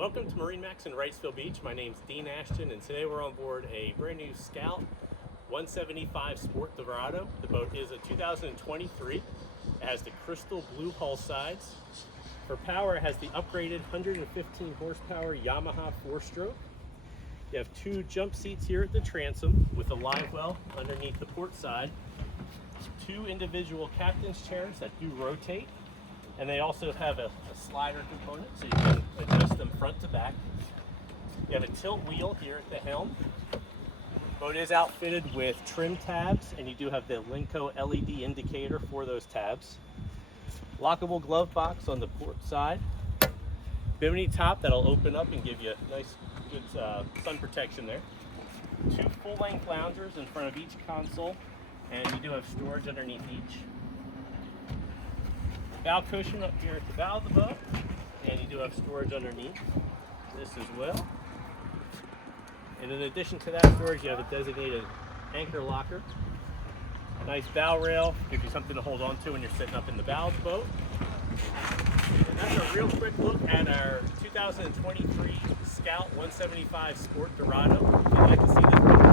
Welcome to MarineMax in Wrightsville Beach. My name's Dean Ashton, and today we're on board a brand new Scout 175 Sport Dorado. The boat is a 2023. It has the crystal blue hull sides. For power, it has the upgraded 115 horsepower Yamaha 4-stroke. You have two jump seats here at the transom with a live well underneath the port side. Two individual captain's chairs that do rotate. And they also have a slider component, so you can adjust them front to back. You have a tilt wheel here at the helm. Boat is outfitted with trim tabs, and you do have the Linko LED indicator for those tabs. Lockable glove box on the port side. Bimini top that'll open up and give you a nice, good sun protection there. Two full-length loungers in front of each console, and you do have storage underneath each. Bow cushion up here at the bow of the boat, and you do have storage underneath this as well. And in addition to that storage, you have a designated anchor locker. Nice bow rail, gives you something to hold on to when you're sitting up in the bow of the boat. And that's a real quick look at our 2023 Scout 175 Sport Dorado. If you'd like to see this